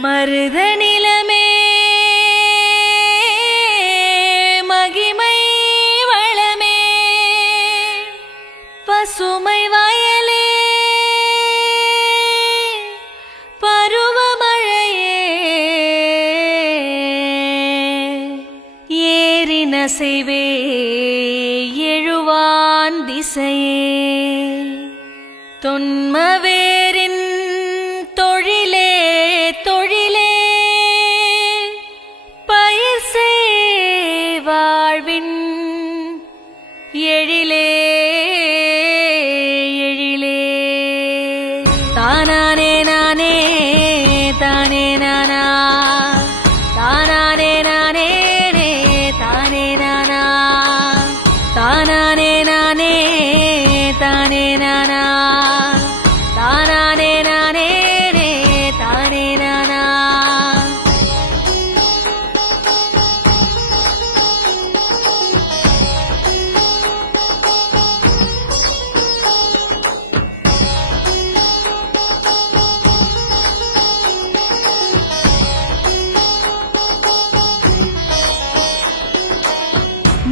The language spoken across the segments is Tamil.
மருத நிலமே மகிமை வளமே பசுமை வயலே பருவமழையே ஏரினசைவே எழுவான் திசையே தொன்மவேரின் தொழிலே தொழிலே பயிர் செய் வாழ்வின் எழிலே எழிலே தானானே நானே தானே நானா தானானே நானே தானே நானா தானானே நானே தானே நானா தானானே நானே தானே நானா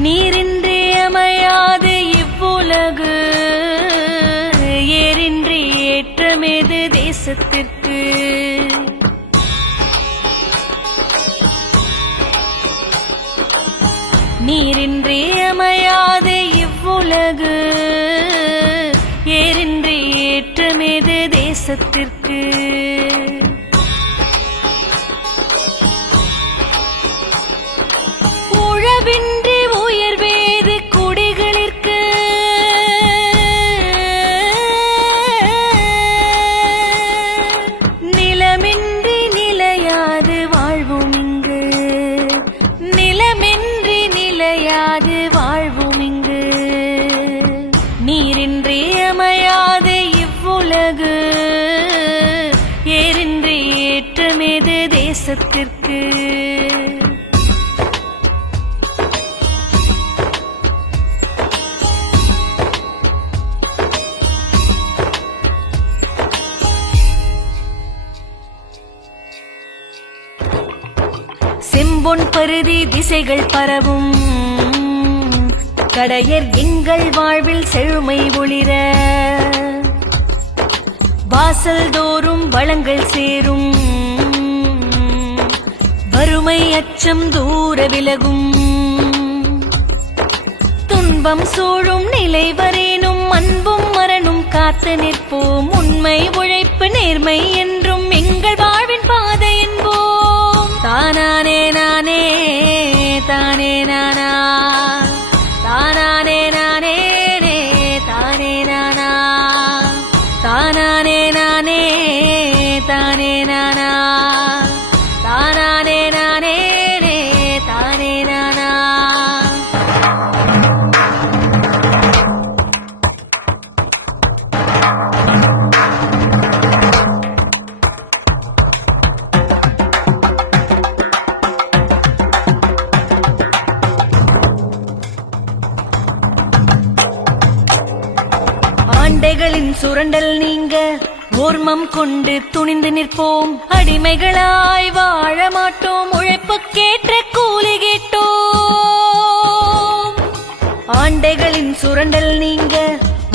நீரின்றி அமையாது இவ்வுலகு ஏரின்றி ஏற்றமேது தேசத்திற்கு நீரின்றி அமையாது இவ்வுலகு ஏரின்றி ஏற்றமேது தேசத்திற்கு உழவின்றி உயர்வேது குடிகளிற்கு நிலமின்றி நிலையாது வாழ்வும் இங்கு நிலமின்றி நிலையாது வாழ்வும் இங்கு நீரின்றி அமையாது இவ்வுலகு ஏரின்றி ஏற்றமேது தேசத்திற்கு செம்பொன் பருதி திசைகள் பரவும் கடையர் எங்கள் வாழ்வில் செழுமை ஒளிர வாசல் தோறும் வளங்கள் சேரும் வறுமை அச்சம் தூர விலகும் துன்பம் சூழும் நிலை வரேனும் அன்பும் மரணும் காத்து நிற்போம் உண்மை உழைப்பு நேர்மை என்றும் எங்கள் வாழ்வின் பாதை என்போம் தானானே நானே தானே நானா தானானே நானே தானே நானா தானானே நானே தானே நானா தானானே நானே தானே நானா ஆண்டைகளின் சுரண்டல் நீங்க ஓர்மம் கொண்டு துணிந்து நிற்போம் அடிமைகளாய் வாழ மாட்டோம் உழைப்புக்கேற்ற கூலி கேட்டோம் ஆண்டைகளின் சுரண்டல் நீங்க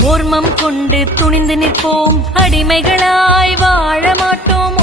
ஓர்மம் கொண்டு துணிந்து நிற்போம் அடிமைகளாய் வாழ மாட்டோம்